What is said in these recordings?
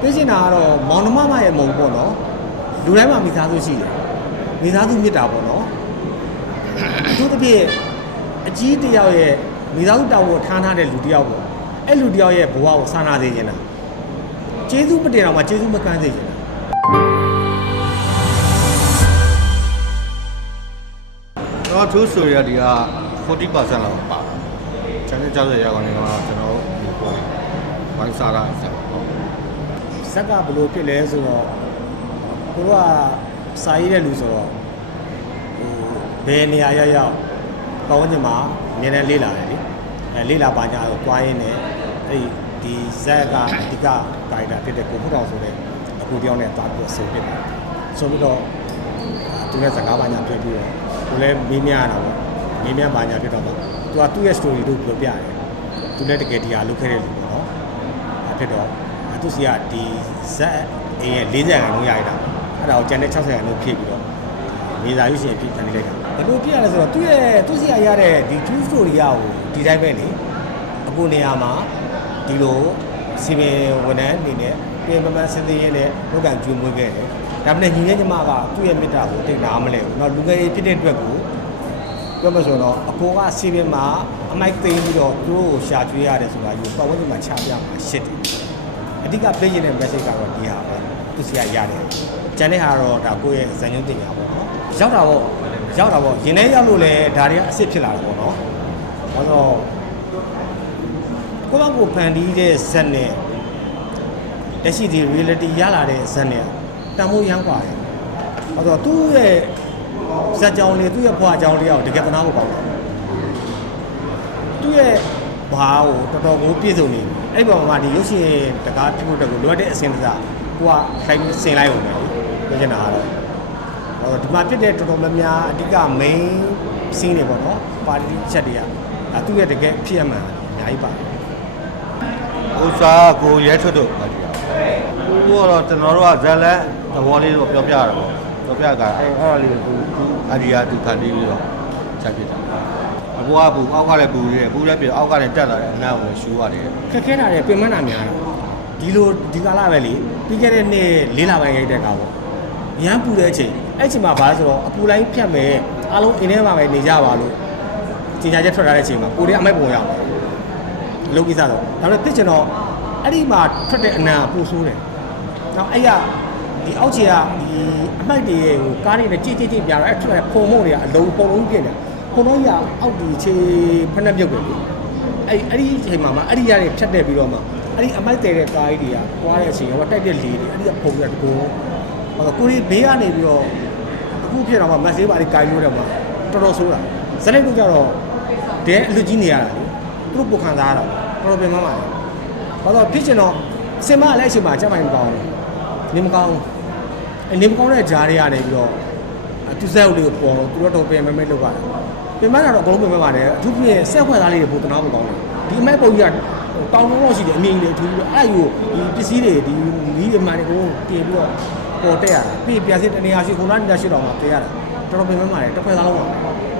သိချင်တာကတော့မောင်နှမမရဲ့မုံပေါ့နော်လူတိုင်းမှာမိသားစုရှိတယ်မိသားစုမြတ်တာပေါ့နော်အထူးသဖြင့်အကြီးတစ်ယောက်ရဲ့မိသားစုတောင်းကိုထားထားတဲ့လူတစ်ယောက်ပေါ့အဲ့လူတစ်ယောက်ရဲ့ဘဝကိုစာနာစေချင်တာကျေးဇူးမတင်တော့မှကျေးဇူးမကမ်းစေချင်တာတော့သူဆိုရဒီက40%လောက်ပါကျန်တဲ့ကြောက်ရရကောင်တွေကတော့ကျွန်တော်ဒီပေါ်ဝိုင်းစားတာဆက်ပေါ့ ဇက်ကဘယ်လိုဖြစ်လဲဆိုတော့ကိုကစာရေးတဲ့လူဆိုတော့ဟိုဘယ်နေရာရောက်ရောက်ပတ်ဝန်းကျင်မှာအများနဲ့လေးလာတယ်လေအဲလေးလာပါကြတော့တွားရင်းနဲ့အဲ့ဒီဒီဇက်ကအဓိကကာရီတာဖြစ်တဲ့ကိုဖုတော်ဆိုတဲ့အကူတယောက်နဲ့တာပြီးတော့ဆုံဖြစ်တာဆိုပြီးတော့သူနဲ့စကားပါညာပြောပြီးတော့ကိုလည်းမေးမြန်းရတာပေါ့မေးမြန်းပါညာဖြစ်တော့ပေါ့သူကသူ့ရဲ့ story တို့ပြောပြတယ်သူလည်းတကယ်တရားလုပ်ခဲ့တဲ့လူပေါ့နော်အဲ့ဖြစ်တော့ သူစီကဒီဇက်အင်းရဲ့40ရာခိုင်နှုန်းရရတာအဲ့ဒါကိုကျန်တဲ့60ရာခိုင်နှုန်းဖြည့်ပြီးတော့နေစာရွေးရှင်ဖြည့်တန်နေလိုက်တာဘယ်လိုဖြစ်ရလဲဆိုတော့သူ့ရဲ့သူစီကရတဲ့ဒီ true story ရကိုဒီတိုင်းပဲလေအခုနေရာမှာဒီလိုစီမင်းဝန်ထမ်းအနေနဲ့ပြင်ပမစသည်ရဲ့နဲ့လောကန်ကျွေးမွေးခဲ့တယ်ဒါပေမဲ့ညီငယ်ညီမကသူ့ရဲ့မေတ္တာကိုတိတ်နာမလဲဘူးတော့လူငယ်ဖြစ်တဲ့အတွက်ကိုပြောမှဆိုတော့အကိုကစီးပင်းမှာအမိုက်သိမ်းပြီးတော့သူ့ကိုရှာကျွေးရတယ်ဆိုတာယူပတ်ဝန်းကျင်မှာချပြမှာရှစ်တယ် အဓိကပေးခြင်းတဲ့ message ကတော့ဒီဟာပဲသူစီကရတယ်ကျန်တဲ့ဟာတော့ဒါကိုယ့်ရဲ့ဇာညွှန်းတင်ညာပေါ့နော်ရောက်တာပေါ့ရောက်တာပေါ့ရင်ထဲရောက်လို့လဲဒါတွေကအစ်စ်ဖြစ်လာတာပေါ့နော်ဘာလို့ကိုယ့်ဘက်ကိုဖန်တီးတဲ့ဇက်နဲ့လက်ရှိဒီ reality ရလာတဲ့ဇက်နဲ့တန်ဖိုးရမ်းกว่าတယ်ဘာလို့သူ့ရဲ့ဇက်ကြောင်လေးသူ့ရဲ့ဘွားကြောင်လေးကိုတကယ်သနာဖို့ကောင်းတယ် သူ့ရဲ့ ဘာကိုတော်တော်ကိုပြည့်စုံနေပြီအဲ့ပေါ်မှာဒီရုပ်ရှင်တကားပြဖို့တက်ကိုလိုအပ်တဲ့အစင်တစားကိုကထိုင်ဆင်လိုက်အောင်ပဲပြောချင်တာကတော့ဟိုဒီမှာဖြစ်တဲ့တော်တော်များများအဓိက main scene တွေပေါ့နော်ပါတီချက်တွေကဒါသူ့ရဲ့တကယ်ဖြစ်ရမှန်အများကြီးပါတယ်ဥစားကိုရဲထွတ်တို့ပါဒီကသူကတော့ကျွန်တော်တို့ကဇက်လက်သဘောလေးတော့ပြောပြရတာပေါ့ပြောပြကအဲအဲ့ဒါလေးကိုသူသူအဒီယာသူခံပြီးပြီးတော့ချက်ဖြစ်တာအ ဘောကဘူးအောက်ကလည်းဘူးရဲဘူးလည်းပြအောက်ကလည်းတက်လာတယ်အနောက်ကိုလည်းရှူရတယ်ခက်ခဲတာတွေပြင်မနာများတယ်ဒီလိုဒီကာလပဲလေပြီးခဲ့တဲ့နှစ်လေးလပိုင်းရိုက်တဲ့ကောင်ပေါ့ရမ်းပူတဲ့အချိန်အဲ့အချိန်မှာဘာလဲဆိုတော့အပူတိုင်းဖြတ်မယ်အားလုံးအင်းထဲမှာပဲနေကြပါလို့ကြေညာချက်ထွက်လာတဲ့အချိန်မှာကိုတွေအမိုက်ပုံရအောင်လုပ်ကိစ္စတော့ဒါပေမဲ့ဖြစ်ချင်တော့အဲ့ဒီမှာထွက်တဲ့အနံပူဆိုးတယ်နောက်အဲ့ရဒီအောက်ခြေကဒီအမိုက်တွေဟိုကားတွေနဲ့ကြိတ်ကြိတ်ကြိတ်ပြတော့အဲ့ထွက်တဲ့ဖုံမုံတွေကအလုံးပုံလုံးပြင်းတယ် ဖုံလုံးရအောက်ဒီခြေဖက်နှက်ပြုတ်တယ်လေအဲ့အဲ့ဒီအချိန်မှာမှအဲ့ဒီရတဲ့ဖြတ်တဲ့ပြီးတော့မှအဲ့ဒီအမိုက်တဲတဲ့ကားကြီးတွေကကွာတဲ့အချိန်ကတိုက်တဲ့လေတွေအဲ့ဒီကပုံရတကူဟောကိုရီဘေးကနေပြီးတော့အခုဖြစ်တော့မှမက်ဆေးပါလေးကာကြီးလို့တော့မှတော်တော်ဆိုးတာဇက်လိုက်တို့ကြတော့ဒဲအလွတ်ကြီးနေရတာလေသူတို့ပုံခံစားရတာတော်တော်ပင်မပါလေဘာလို့ဖြစ်ချင်တော့စင်မလည်းအချိန်မှာချက်မိုင်မကောင်းဘူးနေမကောင်းဘူးအဲ့နေမကောင်းတဲ့ဂျားတွေကနေပြီးတော့သူဇက်ဦးလေးကိုပေါ်တော့သူတို့တော့ပင်မမဲလောက်ပါတာ ပြင်မတာတော့အကုန်လုံးပြင်မပါတယ်အထူးဖြင့်ဆက်ခွက်သားလေးတွေပိုတနာဖို့ကောင်းတယ်ဒီအမိုက်ပုံကြီးကတောင်းလုံးတော့ရှိတယ်အမြင်တွေအထူးပြီးအဲ့ယူဒီပစ္စည်းတွေဒီလီးတွေမှန်တွေကိုတင်ပြီးတော့ပေါ်တက်ရတာပြီးပြစစ်တနေရာရှိခုနနေတာရှိတော့မှတက်ရတာတော်တော်ပြင်မပါတယ်တစ်ခွက်သားလုံးပါ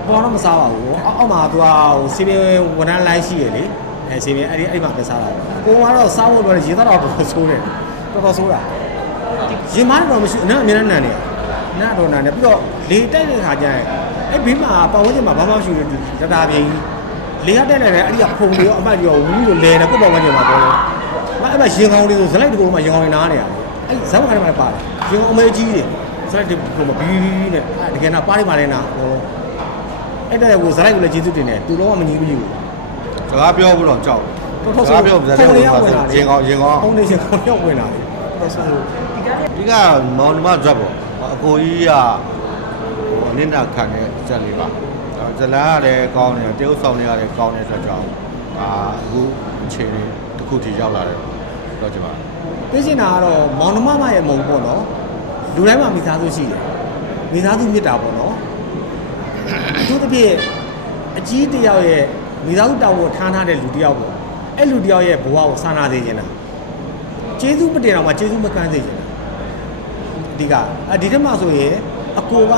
ပေါ်တော့မစားပါဘူးအောက်အောက်မှာသူကဟိုစီပင်ဝန်ထမ်းလိုင်းရှိရလေအဲစီပင်အဲ့ဒီအဲ့မှာပဲစားတာကိုကတော့စားဖို့တော့ရေသားတော့တော်တော်ဆိုးတယ်တော်တော်ဆိုးတာရင်မတော့မရှိအနံ့အမြဲတမ်းနန်နေနားတော့နန်နေပြီးတော့လေတိုက်တဲ့ခါကျရင် အဲ့ဘေးမှာပတ်ဝန်းကျင်မှာဘာမှမရှိဘူးဒီတတာပြင်းလေရတဲ့လည်းအဲ့ဒီကဖုံတွေရောအမှတ်တွေရောဝူးလို့လဲတယ်ကိုယ့်ပတ်ဝန်းကျင်မှာပေါ်တယ်။အဲ့မှာရင်ကောင်းလေးဆိုဇလိုက်တကူမှာရင်ကောင်းလေးနားနေရတယ်။အဲ့ဇက်မှာလည်းပါတယ်။ရင်ကောင်းအမေကြီးတွေဇလိုက်တကူမှာဘီဘီနဲ့အဲ့တကယ်နာပါးနေပါလဲနာဟောအဲ့တဲ့ကိုဇလိုက်ကိုလည်းကျေးဇူးတင်တယ်သူတော့မငြီးဘူးကြီးကိုစကားပြောဖို့တော့ကြောက်တော်တော်စဆိုကားပြောဇက်လက်ကိုရင်ကောင်းရင်ကောင်းဖုံးနေရင်ကောင်းရောက်ဝင်လာတယ်တော်ဆိုဆိုဒီကမောင်နှမဇက်ပေါ့အကိုကြီးကဟိုအနစ်နာခံ တဲ့ဇက်လေးပါဇလန်းကလည်းကောင်းတယ်တရုတ်ဆောင်တွေကလည်းကောင်းတဲ့အတွက်ကြောင့်အာအခုအချိန်လေးတစ်ခုထိရောက်လာတယ်တော့ကျွန်တော်သိချင်တာကတော့မောင်နှမမရဲ့မုံပေါ့နော်လူတိုင်းမှာမိသားစုရှိတယ်မိသားစုမြတ်တာပေါ့နော်အထူးသဖြင့်အကြီးတစ်ယောက်ရဲ့မိသားစုတောင်းကိုထားထားတဲ့လူတစ်ယောက်ပေါ့အဲ့လူတစ်ယောက်ရဲ့ဘဝကိုစာနာစေချင်တာကျေးဇူးမတင်တော့မှကျေးဇူးမကမ်းစေချင်တာအဓိကအဒီထက်မှဆိုရင်အကိုက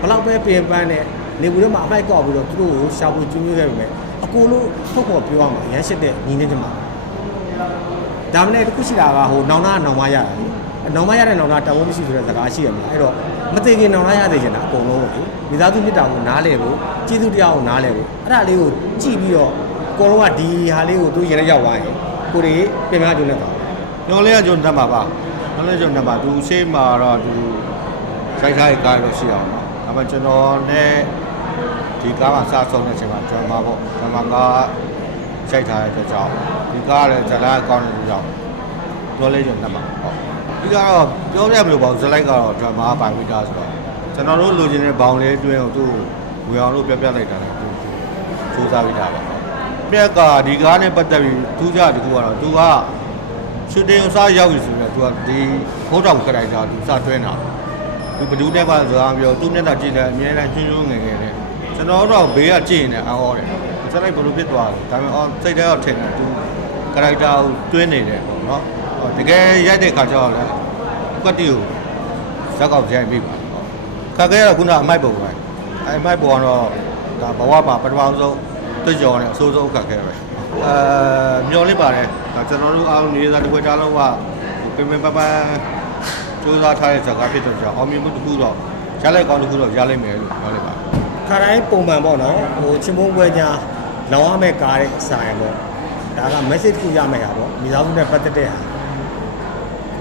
ဘလောက်ပဲပြင်ပန်းနဲ့နေဘူးထဲမှာအမိုက်ကောက်ပြီးတော့သူတို့ကိုရှာဖွေကျွေးကျွေးခဲ့ပြီမယ်အကိုလို့ထုတ်ဖို့ပြောရမှာရမ်းရှစ်တဲ့ညီနေကြမှာဒါမှလည်းတစ်ခုရှိတာကဟိုနောင်နာနောင်မရတာလေနောင်မရတဲ့နောင်နာတန်ဖိုးမရှိဆိုတဲ့စကားရှိရမလားအဲ့တော့မသိခင်နောင်နာရသေးချင်တာအကုန်လုံးကိုမိသားစုမြတ်တာကိုနားလဲဖို့ကျေးဇူးတရားကိုနားလဲဖို့အဲ့ဒါလေးကိုကြည့်ပြီးတော့ကိုတော့ကဒီဟာလေးကိုသူရင်ထဲရောက်သွားရင်ကိုတွေပြင်မကျုံနဲ့သွားညောလေးကကျွန်တော်တတ်မှာပါညောလေးကျွန်တော်တတ်မှာသူရှေ့မှာတော့သူစိုက်ထားတဲ့ကားတော့ရှိအောင်နော် ဒါပေမဲ့ကျွန်တော်နဲ့ဒီကားမှာစဆုံးတဲ့အချိန်မှာကျွန်တော်မှာပေါ့ကျွန်တော်ကစိုက်ထားတဲ့အတွက်ကြောင့်ဒီကားလည်းဇလာအကောင့်နဲ့ကြောင့်ညောလေးကျွန်တော်တတ်မှာဟုတ်ဒီကတော့ပြောပြမလို့ပေါ့ဇလိုက်ကတော့ကျွန်တော်မှာပိုင်ဝိတာဆိုတော့ကျွန်တော်တို့လိုချင်တဲ့ဘောင်လေးတွင်းကိုသူ့ဝင်အောင်လို့ပြပြလိုက်တာလေသူစူးစမ်းပြီးတာပါပြက်ကဒီကားနဲ့ပတ်သက်ပြီးသူကြတကူကတော့သူကရှူတင်စားရောက်ပြီဆိုတော့သူကဒီခိုးတောင်ကရိုက်တာသူစတွင်းတာ သူဘယ်သူနဲ့မှစကားမပြောသူမျက်နှာကြည့်တယ်အမြဲတမ်းကျွန်းကျွန်းငယ်ငယ်နဲ့ကျွန်တော်တော့ဘေးကကြည့်နေအော်တယ်စလိုက်ဘယ်လိုဖြစ်သွားလဲဒါပေမဲ့အော်စိတ်ထဲတော့ထင်တယ်သူကရိုက်တာကိုတွင်းနေတယ်ပေါ့နော်ဟောတကယ်ရိုက်တဲ့ခါကျတော့လည်းကွက်တီကိုဇက်ကောက်ကြိုင်ပြီပါခါခဲကတော့ခုနအမိုက်ပုံပဲအဲအမိုက်ပုံကတော့ဒါဘဝမှာပထမဆုံးတွေ့ကြော်နေအဆိုးဆုံးခက်ခဲပဲအဲမျောလေးပါတယ်ဒါကျွန်တော်တို့အားလုံးနေသားတစ်ခွက်သားလုံးကပင်ပင်ပပန်း စူးစမ်းထားတဲ့ဇာတ်ကားဖြစ်တော့ကြောင့်အောင်မြင်မှုတစ်ခုတော့ရလိုက်ကောင်းတစ်ခုတော့ရလိုက်မယ်လို့ပြောလိုက်ပါတယ်ခါတိုင်းပုံမှန်ပေါ့နော်ဟိုချင်းမုန်းပွဲညာလောင်းရမယ့်ကားတဲ့ဆိုင်ပေါ့ဒါက message တစ်ခုရမယ့်ဟာပေါ့မိသားစုနဲ့ပတ်သက်တဲ့ဟာ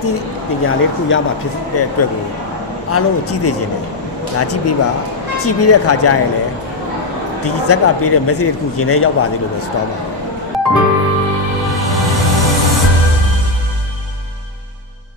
ဒီပညာလေးတစ်ခုရမှာဖြစ်တဲ့အတွက်ကိုအားလုံးကိုကြည့်သိခြင်းတယ်လာကြည့်ပေးပါကြည့်ပြီးတဲ့ခါကျရင်လည်းဒီဇက်ကပေးတဲ့ message တစ်ခုရင်ထဲရောက်ပါသေးလို့ပဲစတော့ပါ